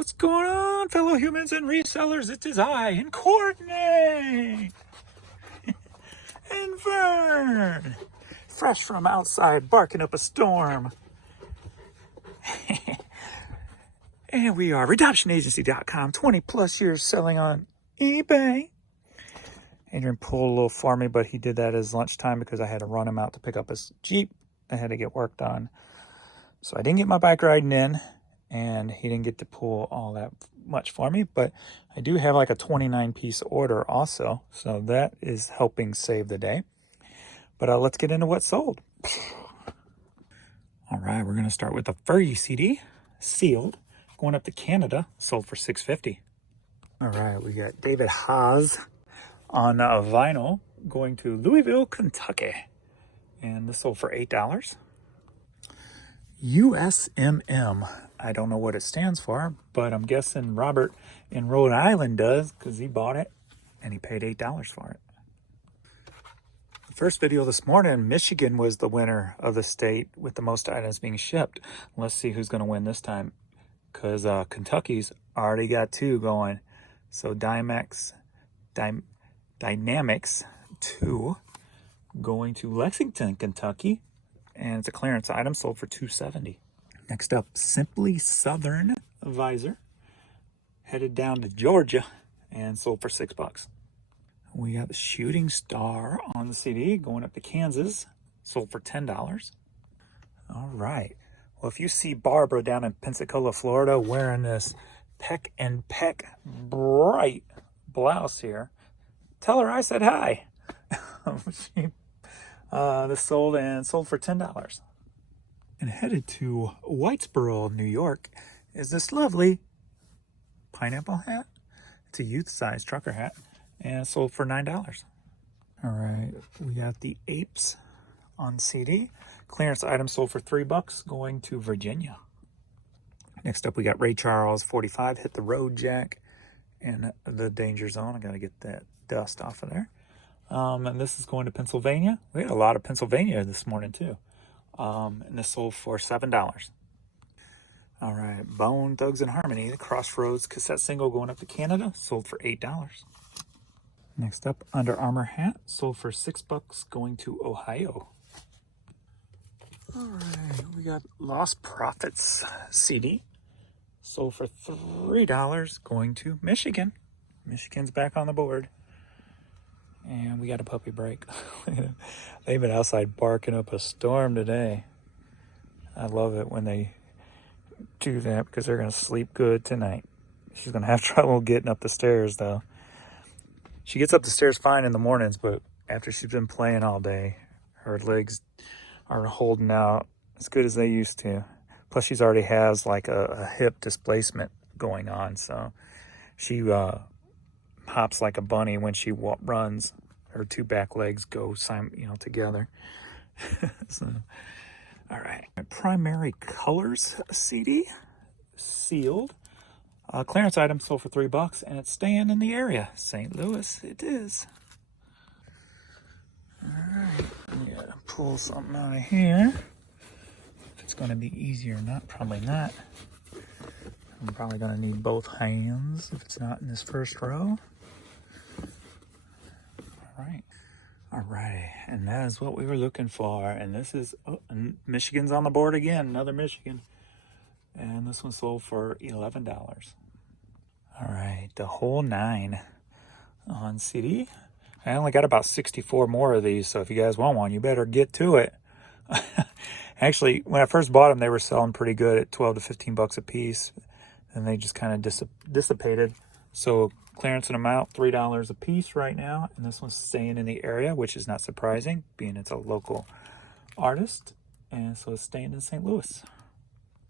What's going on, fellow humans and resellers? It is I, and Courtney, and Vern, fresh from outside, barking up a storm. And we are redoptionagency.com, 20 plus years selling on eBay. Adrian pulled a little for me, but he did that as lunchtime because I had to run him out to pick up his Jeep. I had to get work done. So I didn't get my bike riding in, and he didn't get to pull all that much for me, but I do have like a 29 piece order also, so that is helping save the day. But let's get into what sold. All right, we're going to start with the Furry CD, sealed, going up to Canada, sold for $6.50. All right, we got David Haas on vinyl, going to Louisville, Kentucky, and this sold for $8. USMM. I don't know what it stands for, but I'm guessing Robert in Rhode Island does because he bought it and he paid $8 for it. The first video this morning, Michigan was the winner of the state with the most items being shipped. Let's see who's going to win this time, because Kentucky's already got 2 going. So Dynamics 2 going to Lexington, Kentucky. And it's a clearance item, sold for $2.70. Next up, Simply Southern visor, headed down to Georgia and sold for $6. We got the Shooting Star on the CD, going up to Kansas, sold for $10. All right. Well, if you see Barbara down in Pensacola, Florida, wearing this Peck and Peck bright blouse here, tell her I said hi. This sold for $10. And headed to Whitesboro, New York, is this lovely pineapple hat. It's a youth-size trucker hat, and it sold for $9. All right, we got the Apes on CD. Clearance item sold for $3, going to Virginia. Next up, we got Ray Charles 45, Hit the Road Jack, and the Danger Zone. I got to get that dust off of there. And this is going to Pennsylvania. We had a lot of Pennsylvania this morning too. And this sold for $7. All right, Bone Thugs and Harmony, the Crossroads cassette single, going up to Canada, sold for $8. Next up, Under Armour hat, sold for $6, going to Ohio. All right, we got Lost Prophets CD, sold for $3, going to Michigan. Michigan's back on the board. And we got a puppy break. They've been outside barking up a storm today. I love it when they do that because they're going to sleep good tonight. She's going to have trouble getting up the stairs, though. She gets up the stairs fine in the mornings, but after she's been playing all day, her legs aren't holding out as good as they used to. Plus, she's already has like a hip displacement going on, so she hops like a bunny when she runs. Her 2 back legs go together. So, all right. Primary Colors CD, sealed. Clearance item sold for $3, and it's staying in the area. St. Louis, it is. All right. Yeah, pull something out of here. If it's going to be easier or not, probably not. I'm probably going to need both hands if it's not in this first row. All right, and that is what we were looking for. And this is Michigan's on the board again, another Michigan. And this one sold for $11. All right, the whole 9 on CD. I only got about 64 more of these, so if you guys want one, you better get to it. Actually, when I first bought them, they were selling pretty good at 12 to 15 bucks a piece, and they just kind of dissipated. So clearancing them out, $3 a piece right now, and this one's staying in the area, which is not surprising, being it's a local artist, and so it's staying in St. Louis.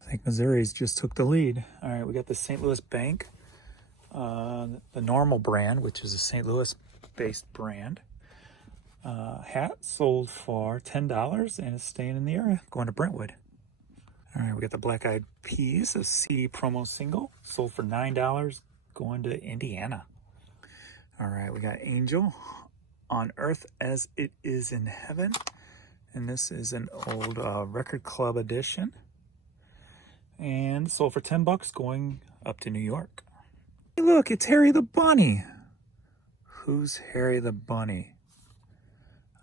I think Missouri's just took the lead. All right, we got the St. Louis Bank, the Normal brand, which is a St. Louis-based brand. Hat sold for $10, and it's staying in the area, going to Brentwood. All right, we got the Black Eyed Peas, a CD promo single, sold for $9, going to Indiana. All right, we got Angel, On Earth as It Is in Heaven. And this is an old record club edition. And sold for $10, going up to New York. Hey, look, it's Harry the Bunny. Who's Harry the Bunny?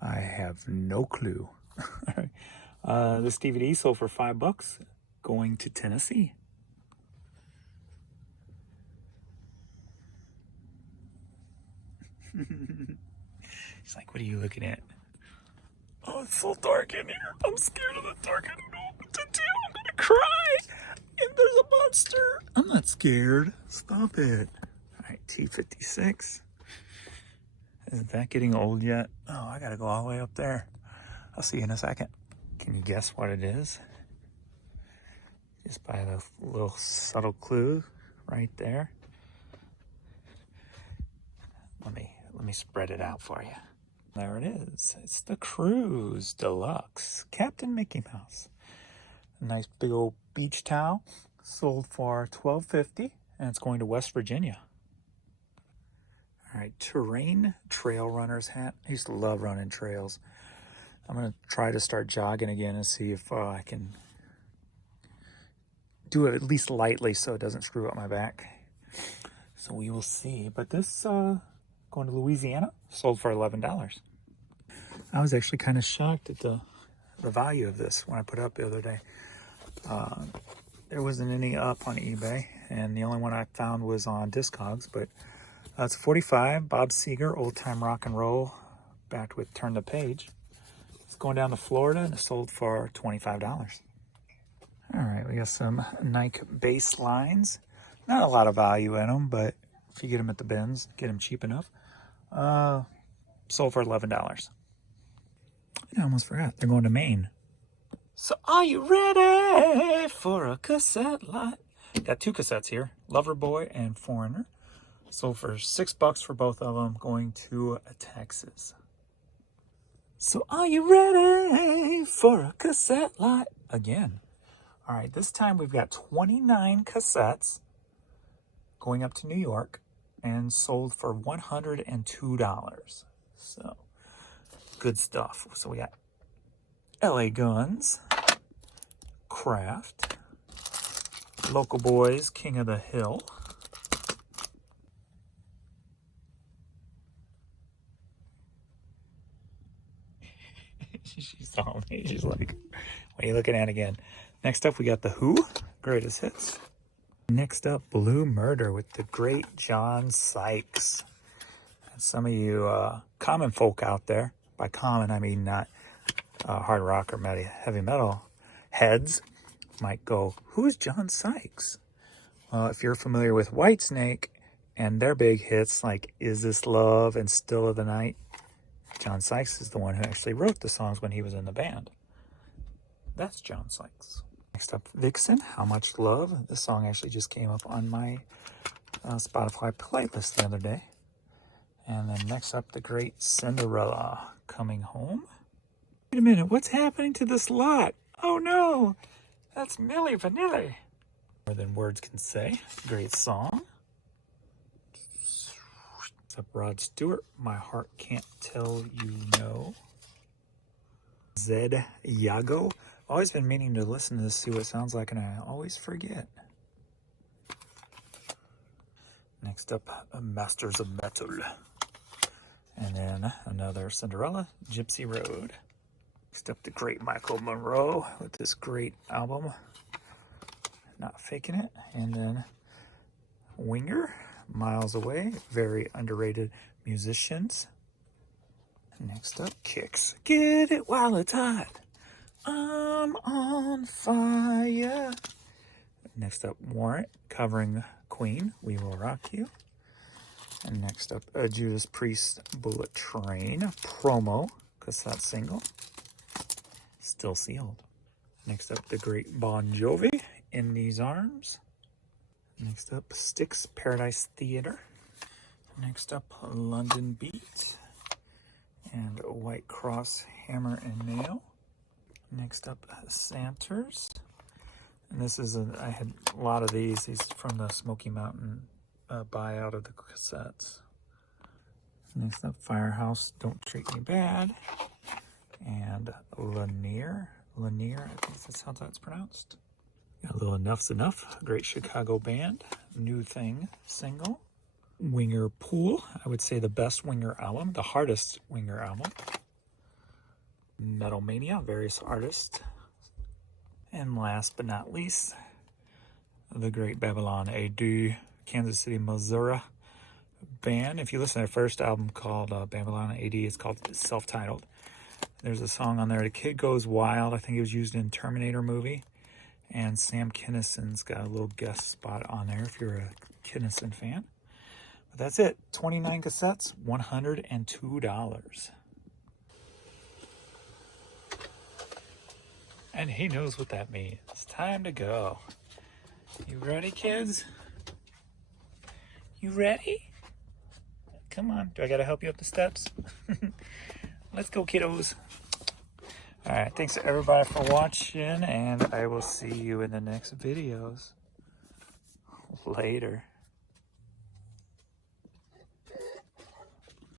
I have no clue. This DVD sold for $5, going to Tennessee. She's like, what are you looking at? Oh, it's so dark in here. I'm scared of the dark. I don't know what to do. I'm gonna cry. And there's a monster. I'm not scared. Stop it. All right, T56. Isn't that getting old yet? Oh, I gotta go all the way up there. I'll see you in a second. Can you guess what it is? Just by the little subtle clue right there. Let me spread it out for you. There it is. It's the Cruise Deluxe Captain Mickey Mouse. A nice big old beach towel. Sold for $12.50, and it's going to West Virginia. All right, Terrain Trail Runner's hat. I used to love running trails. I'm going to try to start jogging again and see if I can do it at least lightly so it doesn't screw up my back. So we will see. But this, going to Louisiana, sold for $11. I was actually kind of shocked at the value of this when I put it up the other day. There wasn't any up on eBay, and the only one I found was on Discogs, but it's 45 Bob Seger Old Time Rock and Roll, backed with Turn the Page. It's going down to Florida, and it sold for $25. All right, we got some Nike bass lines. Not a lot of value in them, but if you get them at the bins, get them cheap enough. Sold for $11. I almost forgot, they're going to Maine. So are you ready for a cassette lot? Got two cassettes here, Loverboy and Foreigner. Sold for $6 for both of them, going to Texas. So are you ready for a cassette lot? Again. All right, this time we've got 29 cassettes going up to New York and sold for $102. So good stuff. So we got LA Guns, Kraft, Local Boys, King of the Hill, she saw me. She's like, what are you looking at again? Next up, we got The Who, Greatest Hits. Next up, Blue Murder with the great John Sykes. And some of you common folk out there, by common I mean not hard rock or heavy metal heads, might go, who's John Sykes? Well, if you're familiar with Whitesnake and their big hits like Is This Love and Still of the Night, John Sykes is the one who actually wrote the songs when he was in the band. That's John Sykes. Next up, Vixen, How Much Love. This song actually just came up on my Spotify playlist the other day. And then next up, the great Cinderella, Coming Home. Wait a minute, what's happening to this lot? Oh no, that's Milli Vanilli. More Than Words Can Say, great song. Next up, Rod Stewart, My Heart Can't Tell You No. Zed Yago. Always been meaning to listen to this, see what it sounds like, and I always forget. Next up, Masters of Metal. And then another Cinderella, Gypsy Road. Next up, the great Michael Monroe with this great album, Not Faking It. And then Winger, Miles Away, very underrated musicians. Next up, Kicks, Get It While It's Hot. I'm on fire. Next up, Warrant, covering Queen, We Will Rock You. And next up, Judas Priest, Bullet Train, promo, cassette single, still sealed. Next up, the great Bon Jovi, In These Arms. Next up, Styx, Paradise Theater. Next up, London Beat, and White Cross, Hammer and Nail. Next up, Santers. And this is, I had a lot of these from the Smoky Mountain buyout of the cassettes. Next up, Firehouse, Don't Treat Me Bad. And Lanier, I think that's how that's pronounced. Got a little Enough's Enough, a great Chicago band, New Thing single. Winger Pool, I would say the best Winger album, the hardest Winger album. Metal Mania, various artists. And last but not least, the great Babylon AD, Kansas City, Missouri band. If you listen to their first album called Babylon AD, it's called Self-Titled. There's a song on there, The Kid Goes Wild. I think it was used in Terminator movie. And Sam Kinnison's got a little guest spot on there if you're a Kinnison fan. But that's it. 29 cassettes, $102. And he knows what that means. It's time to go. You ready, kids? You ready? Come on. Do I got to help you up the steps? Let's go, kiddos. All right. Thanks, everybody, for watching, and I will see you in the next videos. Later.